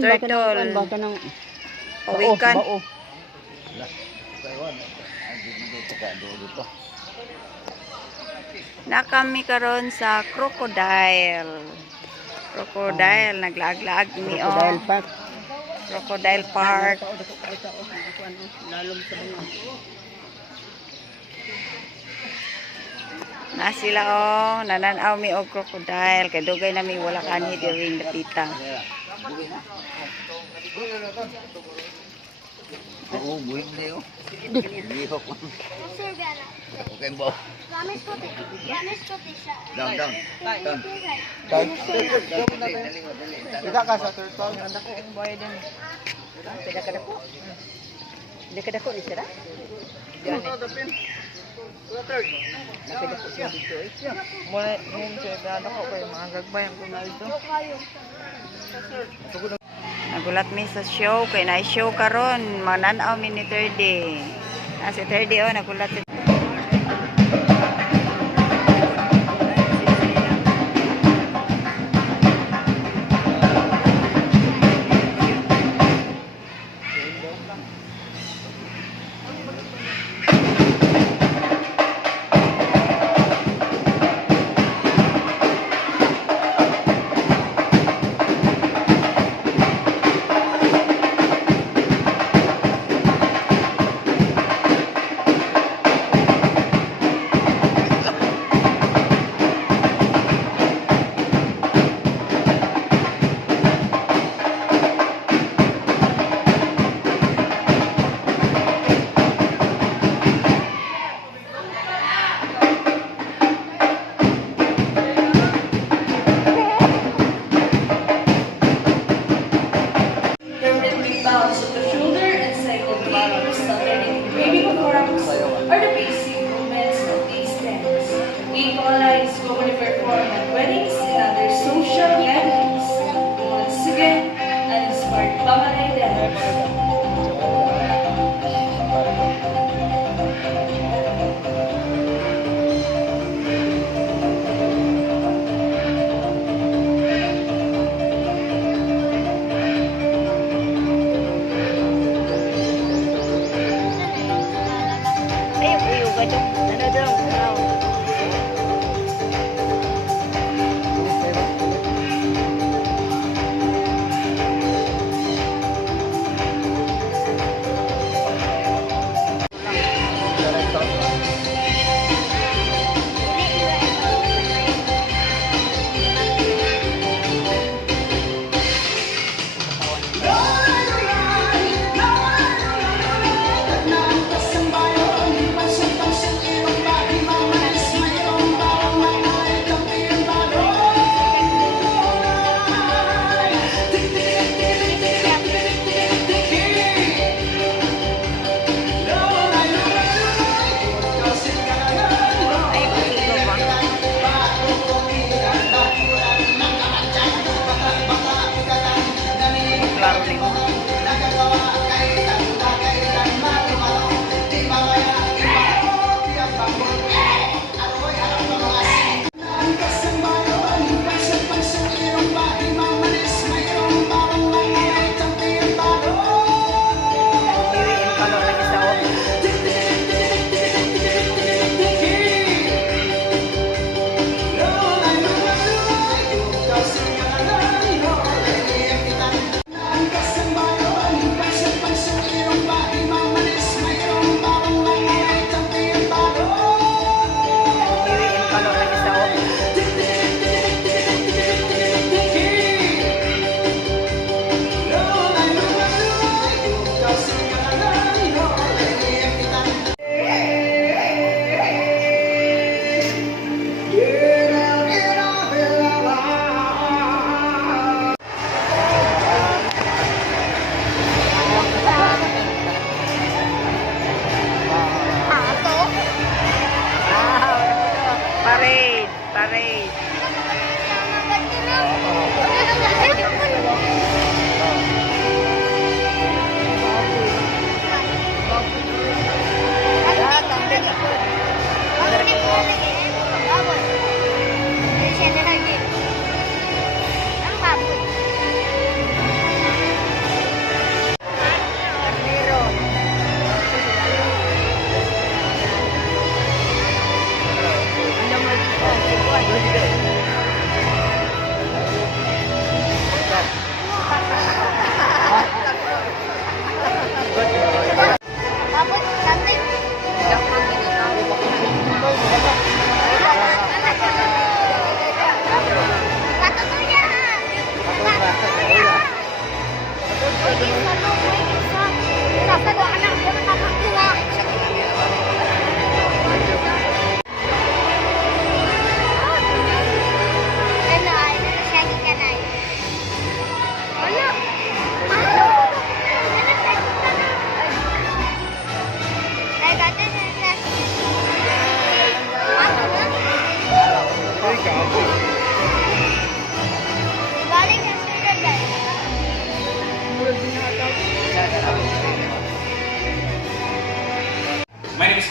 turtle. Baka ng Pawikan. bao. Na kami karon sa crocodile. Crocodile, naglaag-laag ni Crocodile Park. Crocodile Park. Lalom sa mga. Na sila nananaw mi og crocodile kay dugay na mi wala kani diri napita. Oo, buhing na yun. Lihok. Okay mo. Down. Ika ka sa turtle. Ano ko ang boy din. Pila ka dako? Hindi ka dako ni sira? Diyan. Nakadako siya dito eh. Muna siya ko kayo mga gagbayan ko na ito. Nagulat mi sa show kay na show karon mananaw mi ni 30. Si 30 nagulat si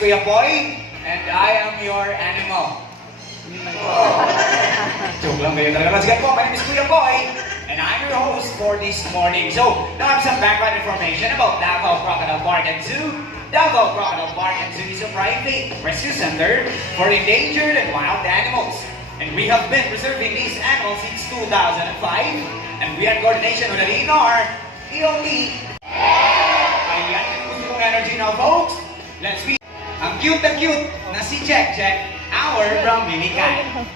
Kuya Boy, and I am your animal. Joke lang kayo talaga. Once again po, my name is Kuya Boy, and I'm your host for this morning. So, now I have some background information about Davao Crocodile Park and Zoo. Davao Crocodile Park and Zoo is a private rescue center for endangered and wild animals. And we have been preserving these animals since 2005, and we are in coordination with the DNR, EOP. Ayan, gusto kong energy now, folks. Let's be ang cute na si Jack Jack, our from Minikai.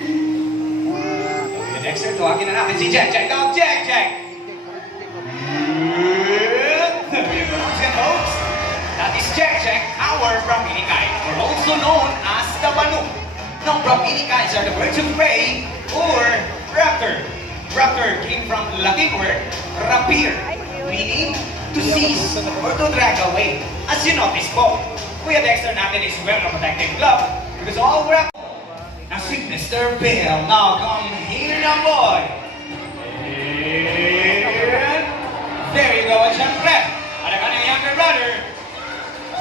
The Dexter, tuwagin na natin si Jack Jack. Now, Jack Jack! Folks, that is Jack Jack, our from Minikai, or also known as the Banu. Now, from Minikais are the birds of prey, or raptor. Raptor came from Latin word, rapir, meaning to seize or to drag away. As you notice po, Kuya Dexter natin is wearing a protective glove because all we're now si Mr. Bill. Now come here now, boy. And there you go, at syempre, at ang kanyang younger brother,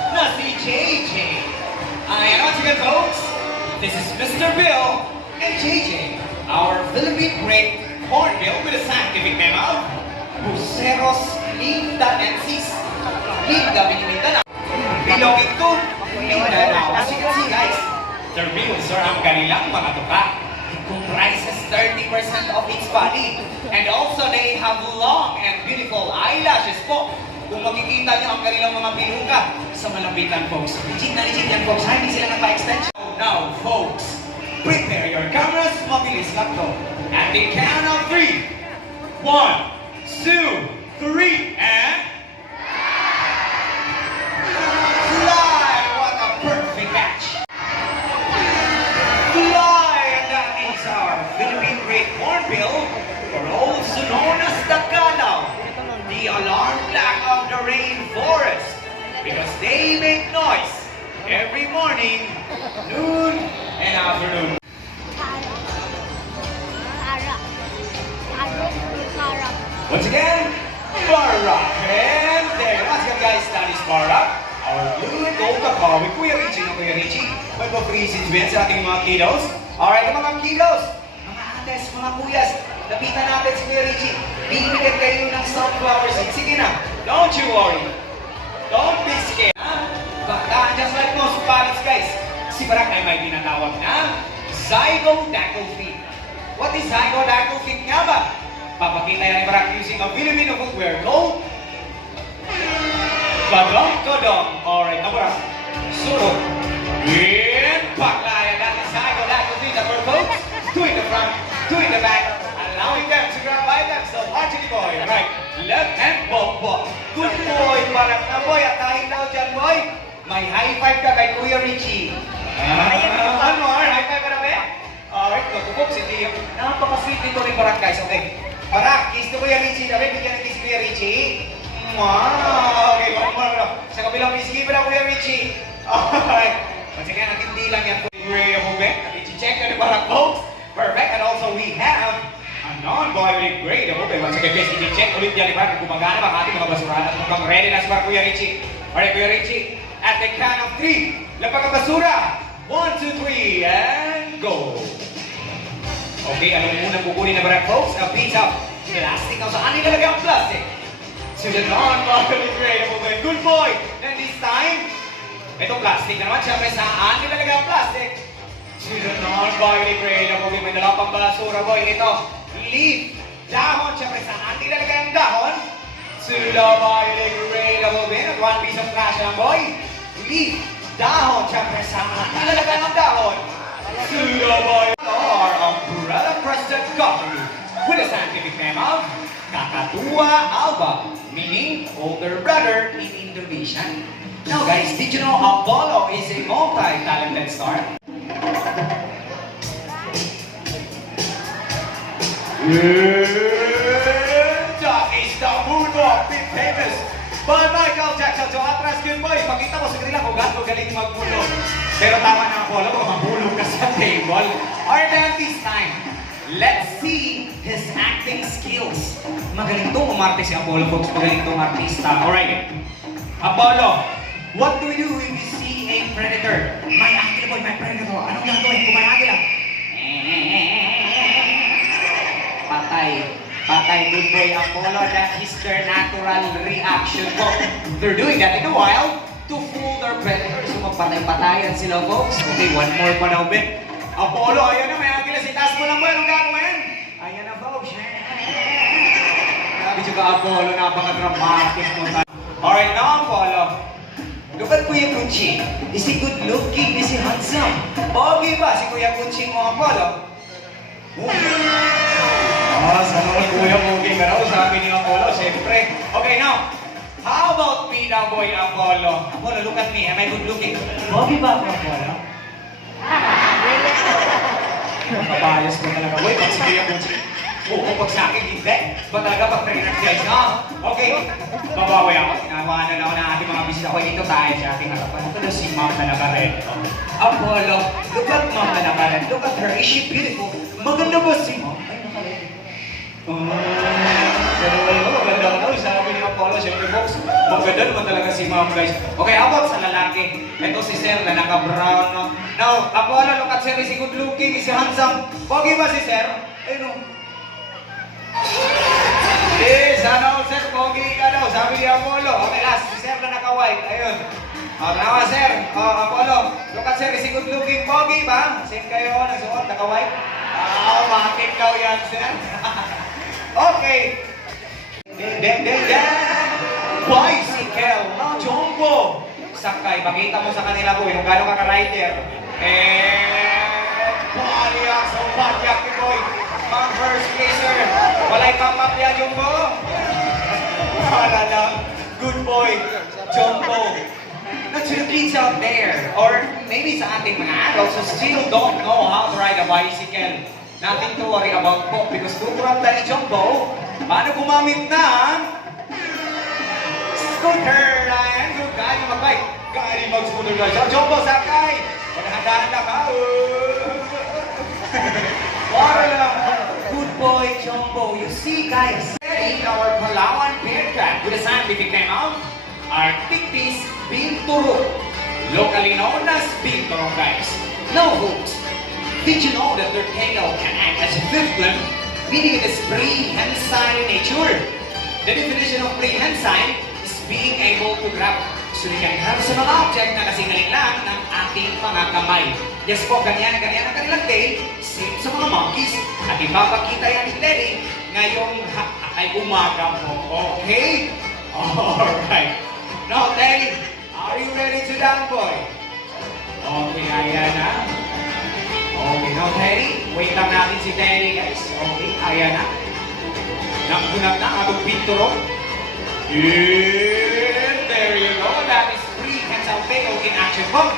na si JJ. Ayan, once again, folks, this is Mr. Bill and JJ, our Philippine great hornbill with a scientific name of Buceros lindanensis. Linda, Mindanao. Belonging to Mindanao. As you can see, guys, their bills are ang kanilang mga tuka. It comprises 30% of its body. And also, they have long and beautiful eyelashes po. Kung makikita niyo ang kanilang mga biluga sa malapitan, folks. Legit na legit yan, folks. Hindi sila nagpa-extension. Now, folks, prepare your cameras. Mabilis lang to. At the count of 3. 1, 2, 3, and... Fly! What a perfect catch! Fly! And that is our Philippine great hornbill, or also known as the Kalaw, the alarm flag of the rainforest, because they make noise every morning, noon, and afternoon. Once again, Barak. And there, once again guys, that is Barak. Our blue and gold kakao with Kuya Richie. No, Kuya Richie, may pa-free seats din sa ating mga kiddos. Alright, mga kiddos, mga ates, mga kuyas, lapitan natin si Kuya Richie. Bibigyan kayo ng sunflower seeds. Sige na, don't you worry. Don't be scared. Baka, just like most parents guys, si Barak ay may tinatawag na zygodactyl feet. What is zygodactyl feet nga ba? Papakita yan ni Barak using a Filipino footwear called Kadong-kadong. Alright, na Barak. Surot. In Paklayan natin sa zygodactyl feet at folks. Two in the front, two in the back, allowing them to grab items. So, watch it, boy. Right, left and bop. Good boy, Barak na boy. At dahil daw dyan, boy, may high five ka kay Kuya Richie. One more, high five ka na ba? Alright, folks, hindi yung napaka-sweet nito rin Barak, guys. Okay. Barak, kiss to Kuya Richie. Dapat bigyan ng kiss Kuya Richie. Wow! Okay, one more. Sa kabilang kiss, give na Kuya Richie. Alright. Once again, ang hindi lang yan po yung Ray Movement. I-check na ni Barak, folks. Perfect. And also, we have a non-boiling grade. Okay, once again, guys, i-check ulit yan ni Barak kung gumagana ba ang ating mga basurahan at mukhang ready na si Barak, Kuya Richie. Alright, Kuya Richie. At the count of 3, lapag ang basura. 1, 2, 3, and go! Okay, ano muna kukunin na Barak, folks? A piece of plastic. Now, saan nilalagay ang plastic? To the non-biodegradable bin. Good boy! And this time, itong plastic na naman, syempre saan nilalagay ang plastic? To the non-biodegradable bin. May dala pang basura, boy. Ito, leaf, dahon. Syempre saan nilalagay ang dahon? To the biodegradable bin. At one piece of trash lang, boy. Leaf, dahon. Syempre saan nilalagay ang dahon? To the biodegradable. Our umbrella crested cockatoo with a scientific name of Kakatua alba, meaning older brother in Indonesian. Now guys, did you know Apollo is a multi-talented star? That is the moonwalk, big famous by Michael Jackson. So atras yun boy, pakita mo sa kanila kung gaano galing magbulog. Pero tama na Apollo, baka mabulog ka sa table. Alright, then this time, let's see his acting skills. Magaling to umarte si Apollo, folks. Magaling to artista. Alright. Apollo, What do we do if we see a predator? May agila boy, may predator. Anong gagawin kung may agila? Patay. Patay, good boy Apollo. That is their natural reaction po. They're doing that in the wild to fool their predators. So magpatay-patayan sila, folks. Okay, one more pa daw, Ben. Apollo, ayan na, may agila. Si taas mo lang ba? Anong gagawin? Ayan na, folks. Grabe siya ka, Apollo. Napaka-dramatic mo tayo. Alright, now, Apollo. Look at Kuya Gucci. Is he good looking? Is he handsome? Pogi ba si Kuya Gucci mo, Apollo? Sa mga Kuya Pogi ka raw, sabi ni Apollo, siyempre. Okay, now. How about me now, boy Apollo? Apollo, look at me. Am I good looking? Pogi ba ako, Apollo? Kabayas ko talaga. Boy, pag si Kuya Gucci. Oo, pag sa akin, hindi. Ba talaga pag trainer guys, no? Okay, babawi ako. Tinawanan ako ng ating mga bisita ko. Dito tayo sa ating harapan. Ito na si Ma'am na nakared. Apollo, look at Ma'am na nakared. Look at her. Is she beautiful? Maganda ba si Ma'am? Ay, nakared. Maganda ka daw. Sabi ni Apollo, siyempre folks, maganda naman talaga si Ma'am guys. Okay, about sa lalaki. Ito si Sir na naka-brown, no? Now, Apollo, look at Sir. Is he good looking? Is he handsome? Pogi ba si Sir? Ayun, no? Sana all sir, pogi ka daw, sabi ni Apollo. Okay, last, si sir na naka-white, ayun. Tama sir, Apollo, look at sir, is he good looking, pogi ba? Same kayo, nagsuot, naka-white? Matik daw yan, sir. Okay. Bicycle, Jumbo. Sakay, pakita mo sa kanila po, yung gano'ng kaka-rider. Paliak, so paliak ni boy. Mga first placer. Walay pamapya, Jumbo. Wala lang. Good boy, Jumbo. Now to the kids out there, or maybe sa ating mga adults who still don't know how to ride a bicycle, nothing to worry about po because tuturuan tayo ni Jumbo paano gumamit ng scooter na Andrew. Kaya mag-bike. Kaya mag-scooter guys. So, Jumbo, sakay. Paghandaan na ka. Para lang. Good boy, Jumbo. You see, guys, in our Palawan Bearcat with a scientific name of Arctictis binturo, locally known as binturo, guys. Now, folks, did you know that their tail can act as a fifth limb, meaning it is prehensile in nature? The definition of prehensile is being able to grab. So, you can grab sa mga object na kasingaling lang ng ating mga kamay. Yes po, ganyan ang kanilang tail, same sa mga monkeys. At ipapakita yan ni Teddy ngayong ay umaga po. Okay? Alright. Now, Teddy, are you ready to down, boy? Okay, ayan na. Okay, now, Teddy, wait lang natin si Teddy, guys. Okay, ayan na. Nakunag na ang atong pinturo. And there you go. That is prehensile tail in action. But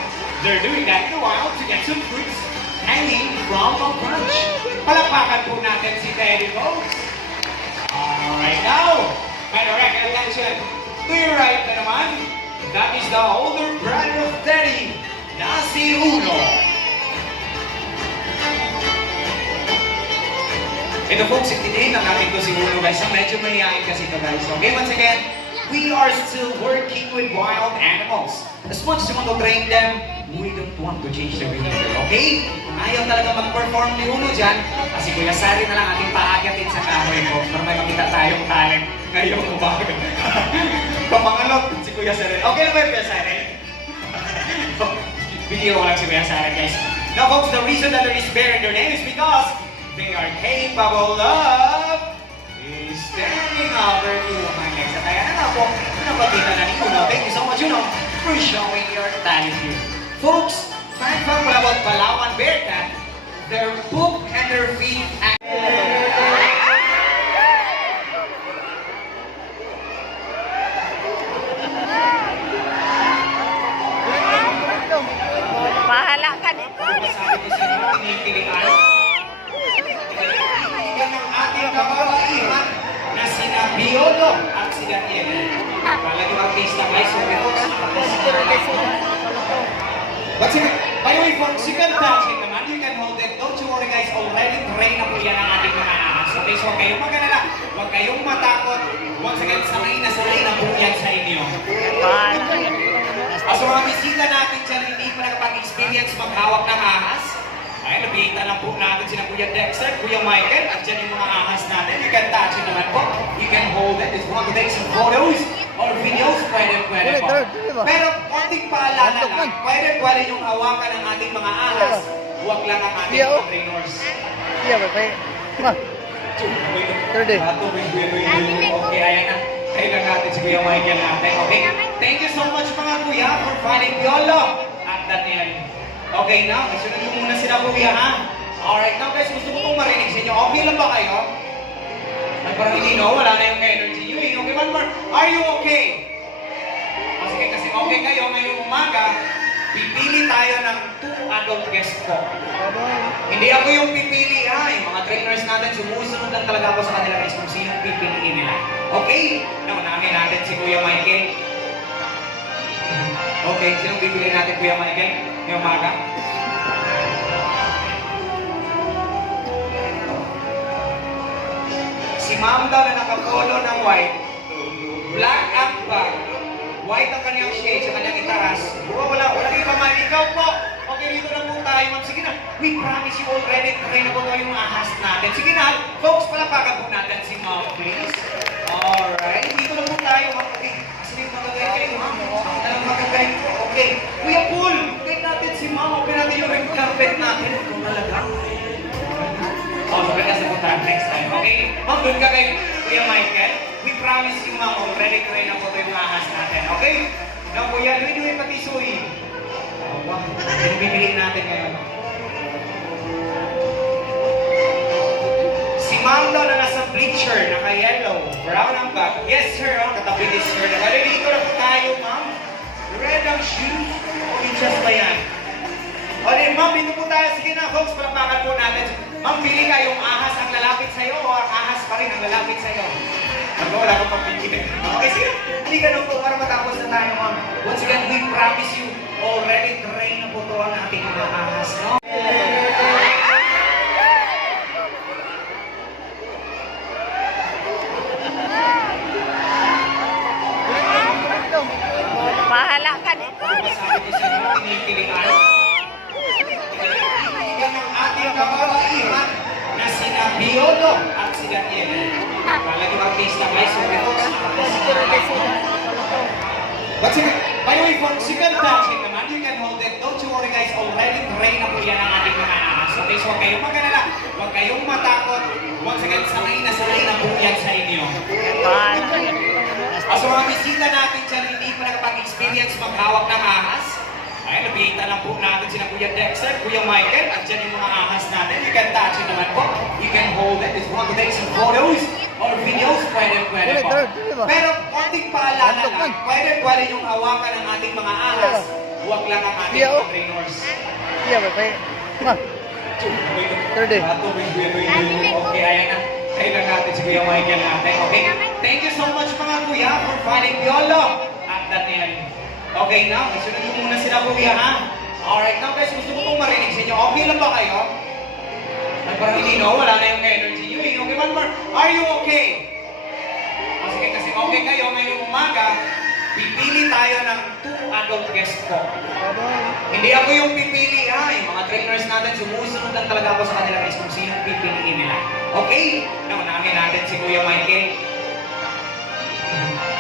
they're doing that in a while to get some fruits hanging from a branch. Palakpakan po natin si Teddy, folks. Alright, now, my direct attention to your right na naman. That is the older brother of Teddy, na si Uno. Ito folks, intindihin lang natin ko si Uno guys. Medyo mahihain kasi ito guys. Okay, once again, we are still working with wild animals. As much as you want to train them, we don't want to change their behavior, okay? Kung ayaw talaga mag-perform ni Uno dyan, kasi Kuya Sari na lang ating paagatin sa kahoy ko para may makita tayong talent ngayong umaga. Pamangalok si Kuya Sari. Okay na ba yung Kuya Sari? Video ko lang si Kuya Sari, guys. Now folks, the reason that there is bear in their name is because they are capable of standing over to my next. At ayan na nga po, napakita na ni Uno. Thank you so much, Uno, for showing your talent here. Folks, fact fact about Palawan Bearcat, their poop and their feet Bahala ka dito. sabi ko sa inyo, kinikilingan. Yan ang ating kababaihan na sina Biolo at si Daniel. Talagang artista guys, so folks, but by the way folks, you can touch it naman, you can hold it. Don't you worry guys, already trained na po yan ang ating mga ahas. Okay, so huwag kayong mag-alala, huwag kayong matakot. Once again, sanay na ang buhay sa inyo. Bahala. As Sa mga bisita natin dyan, hindi pa nakapag-experience maghawak ng ahas, ay nabihita lang po natin sila Kuya Dexter, Kuya Michael, at dyan yung mga ahas natin. You can touch it naman po. You can hold it. If you want to take some photos or videos, pwede po. Pero konting paalala lang, pwede yung hawakan ng ating mga ahas. Huwag lang ang ating mga trainers. Iya, Bapak. Ma. Third day. Okay, ayan na. Kailan natin si Kuya Michael natin. Okay? Thank you so much mga kuya for finding Piolo at Daniel. Okay na? Isunod ko muna sila kuya ha? Alright, now guys, gusto ko pong marinig sa inyo. Okay lang ba kayo? Ay, parang hindi no, wala na yung energy nyo eh. Okay, one more. Are you okay? O sige, kasi okay kayo ngayong umaga, pipili tayo ng 2 adult guest ko. Hindi ako yung pipili ha. Yung mga trainers natin, sumusunod lang talaga ako sa kanila guys kung sino pipiliin nila. Okay? Naunahin natin si Kuya Michael. Okay, sino pipiliin natin Kuya Michael? Ngayong umaga? Si Ma'am daw na nakapolo ng white, black ang bag, white ang kanyang shade sa kanyang itaras. Wala iba man. Ikaw po. Okay, dito na po tayo, ma'am. Sige na. We promise you already. Try na po tayo yung ahas natin. Sige na. Folks, palapakan po natin si ma'am, please. Alright. Dito na po tayo, ma'am. Okay. Kasi yung magagay kayo, ma'am. Ang talang magagay po. Okay. Kuya Paul, get natin si ma'am. Open natin yung red carpet natin. Kung talaga. Oh, so kasi po tayo next time. Okay? Ma'am, doon ka kay Kuya Michael. We promise you, ma'am, already try na po tayo yung ahas natin. Okay? Now, Kuya, duwi-duwi pati suwi. Wow, yung bibiliin natin ngayon. Si Ma'am daw na nasa bleacher, naka-yellow, brown ang bag. Yes, sir, oh, katabi ni sir. Nakaliligo na po tayo, ma'am. Red ang shoes. Okay, just ba yan? O din, ma'am, dito po tayo. Sige na, folks, palapakan po natin. Ma'am, pili ka yung ahas ang lalapit sa'yo o ang ahas pa rin ang lalapit sa'yo? Wala akong papili. Okay, sige. Hindi ka na po para matapos na tayo, ma'am. Once again, we promise you, already train na po ito ang ating mga ahas, no? Bahala ka dito. Masabi ko sa inyo, pinipilian. Yan ang ating kababaihan na sina Piolo at si Daniel. Talagang artista guys, so ito but by the way, for second dancing naman, you can hold it. Don't you worry guys, already train na po yan ang ating mga ahas. So guys, huwag kayong mag-alala, huwag kayong matakot. Once again, sanay na po yan sa inyo. Sa mga bisita natin dyan, hindi pa nakapag-experience maghawak ng ahas, ay nabihita lang po natin sila Kuya Dexter, Kuya Michael, at dyan yung mga ahas natin. You can touch it naman po. You can hold it. If you want to take some photos or videos, pwede po. Pero konting paalala lang, pwede yung hawakan ng ating mga ahas. Huwag lang ang ating mga trainers. Iya, Bapak. Ma. Third day. Okay, ayan na. Kailan natin si Kuya Michael natin. Okay? Thank you so much mga kuya for finding Piolo at Daniel. Okay na? Isunod ko muna sila kuya ha? Alright, now guys, gusto ko pong marinig sa inyo. Okay lang ba kayo? Ay, parang hindi no, wala na yung energy nyo eh. Okay, one more. Are you okay? O sige, kasi okay kayo ngayong umaga, pipili tayo ng 2 adult guest ko. Hindi ako yung pipili ha. Yung mga trainers natin, sumusunod lang talaga ako sa kanila guys kung sino pipiliin nila. Okay? Naunahin natin si Kuya Michael.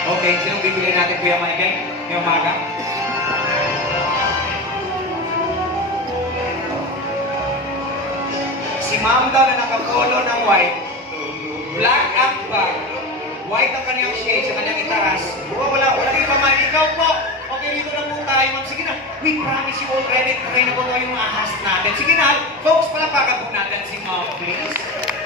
Okay, sino pipiliin natin Kuya Michael? Ngayong umaga? Si Ma'am daw na nakapolo ng white, black ang bag, white ang kanyang shade sa kanyang itaras. Wala iba man. Ikaw po. Okay, dito na po tayo, ma'am. Sige na. We promise you already. Try na po tayo yung ahas natin. Sige na. Folks, palapakan po natin si ma'am, please.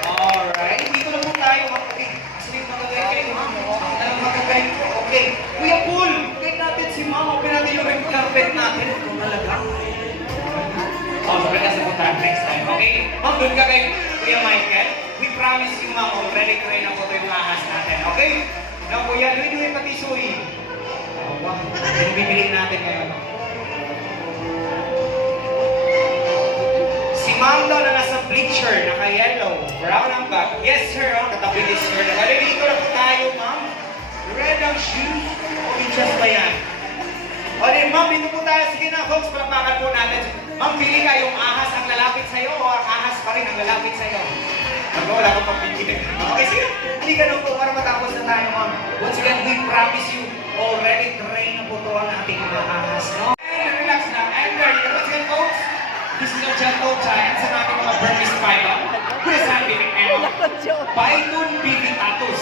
Alright. Dito na po tayo, ma'am. Okay. Kasi yung magagay kayo, ma'am. Ang talang magagay po. Okay. Kuya Paul, get natin si ma'am. Open natin yung red carpet natin. Kung talaga. Oh, so kasi po tayo next time. Okay? Ma'am, doon ka kay Kuya Michael. We promise you, ma'am, already try na po ito yung ahas natin. Okay? Now, Kuya, duwi-duwi pati suwi. Oh, wow. Yung bibiliin natin ngayon. Si Ma'am daw na nasa bleacher, naka-yellow, brown ang bag. Yes, sir, oh, katabi ni sir. Nakaliligo na po tayo, ma'am. Red ang shoes. Okay, just ba yan? O O din, ma'am, dito po tayo. Sige na, folks, palakpakan po natin. Ma'am, pili ka yung ahas ang lalapit sa'yo o ang ahas pa rin ang lalapit sa'yo? Ako, wala kang pagpili. Okay, sige. Hindi ka po para matapos na tayo, ma'am. Once again, we promise you, already train na po to ang ating mga ahas, no? And relax na. And there you go. Once again, folks, this is a gentle giant sa natin mga Burmese python. With a scientific name of Python bivitatus.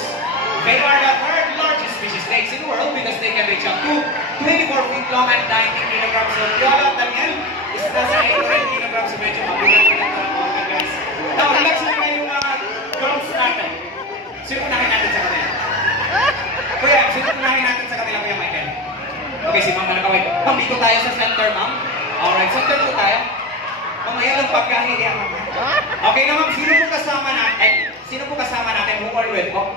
They are the third largest species snakes in the world because they can reach up to 24 feet long and 90 kilograms. So, Yola Daniel is nasa 8 kilograms. So, medyo mabigat na ito ang mga guys. Now, relax na yung mga girls natin. Sino unahin natin sa kanila? Kuya, sino unahin natin sa kanila, Kuya Michael? Okay, si Ma'am Manakaway. Ma'am, dito tayo sa center, Ma'am. Alright, center po tayo. Mamaya lang pagkahiya, Ma'am. Okay na, Ma'am, sino po kasama natin? Sino po kasama natin? Who are you with? Oh.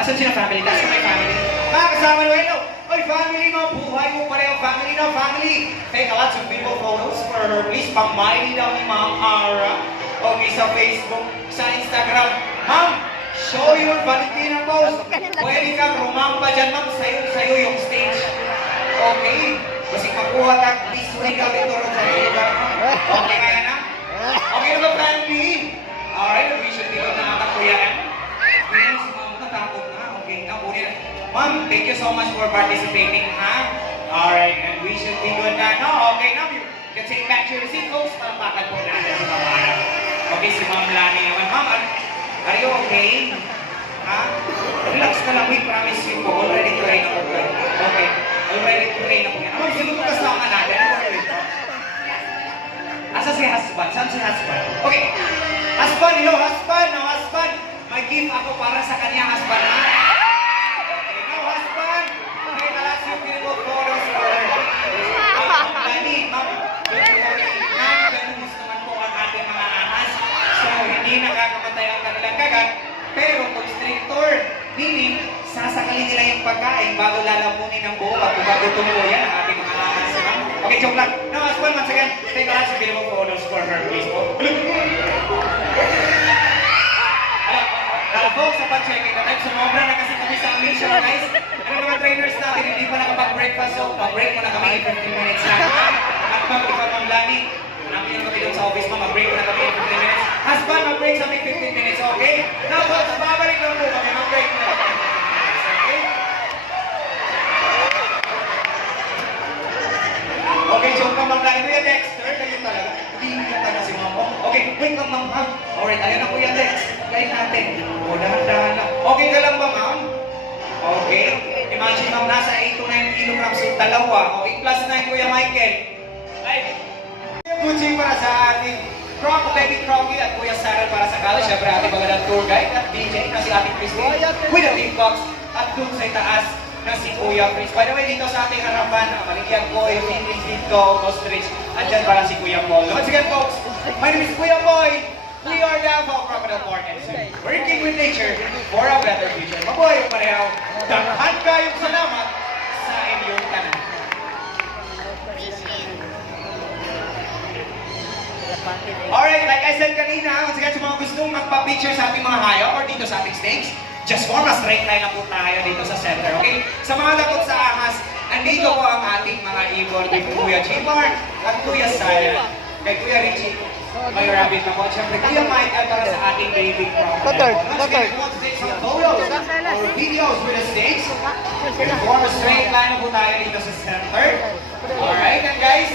Asan sila family? Taas ka may family. Mga kasama nyo, hello! Oy, family mo, buhay mo pareho. Family no, family. Take a lots of people photos for her. Please, pamiley daw ni Ma'am Ara. Okay, sa Facebook, sa Instagram. Ma'am, show your Valentina post. Pwede kang rumampa dyan, Ma'am. Sa'yo yung stage. Okay? Kasi makuha ka, please, ring ka dito rin sa lugar. Okay, kaya na? Okay na ba, family? Alright, we should be good na katakuyan. Ngayon, si Ma'am natakot na. Okay, na, kunin. Ma'am, thank you so much for participating, ha? Alright, and we should be good na. No, okay, now you can take back to your seat, folks. Palakpakan po natin sa pamana. Okay, si Ma'am Lani naman. Ma'am, are you okay? Ha? Relax ka lang, we promise you po. Already trained ako. Okay, already trained ako. Ma'am, sino po kasama natin? Asa si husband? Saan si husband? Okay, husband, hello, husband. Now, husband, may gift ako para sa kanya, husband, ha? Okay, now, husband, may talas yung beautiful photos for her. Ma'am Lani, ma'am, ganun naman po ang ating mga ahas. So, hindi nakakamatay ang kanilang kagat, pero constrictor, meaning, sasakalin nila yung pagkain bago lalamunin ng buo at bago tumulo yan ang ating mga ahas. Okay, joke lang. Now, husband, once again, take a lot of beautiful photos for her, please po. Folks, sa pag-checking na time, sumobra na kasi kami sa mission, guys. Ano mga trainers natin, hindi pa nakapag-breakfast, so mag-break mo na kami in 15 minutes lang. At ma'am, ikaw Ma'am Lani, hanapin yung kami doon sa office, ma'am, mag-break mo na kami in 15 minutes. Husband, mag-break sa amin 15 minutes, okay? Now, folks, babalik lang po kami, mag-break mo na kami. Okay? Okay, joke ka Ma'am Lani. Kuya Dexter, kayo talaga. Hindi ka talaga si Ma'am. Okay, wait lang Ma'am. Alright, ayan na Kuya Dex. Kain natin. O, dahan-dahan lang. Okay ka lang ba, Ma'am? Okay. Imagine, Ma'am, nasa 8 to 9 kilograms. So, dalawa. O, 8 plus 9, Kuya Michael. Ay, Gucci para sa ating Baby Crocky at Kuya Sarah para sa college. Siyempre, ating magandang tour guide at DJ na si Ating Christine with a big box. At dun sa itaas na si Kuya Prince. By the way, dito sa ating harapan, Maligyan Boy, Phoenix dito, Ostrich. Andyan para si Kuya Paul. Once again, folks, my name is Kuya Boy. We are Davao Crocodile Park and Zoo, working with nature for a better future. Mabuhay yung pareho. Daghan kayong salamat sa inyong tanan. Alright, like I said kanina, once again sa mga gustong magpa-picture sa ating mga hayop or dito sa ating stage, just form a straight line lang po tayo dito sa center, okay? Sa mga lakot sa ahas, andito po ang ating mga ibon kay Kuya J-Mark at Kuya Saya, kay Kuya Richie. May rabbit na po. Siyempre, Kuya Michael para sa ating baby crocodile. Once again, if you want to take some photos or videos with the snakes, form a straight line na po tayo dito sa center. Alright, and guys,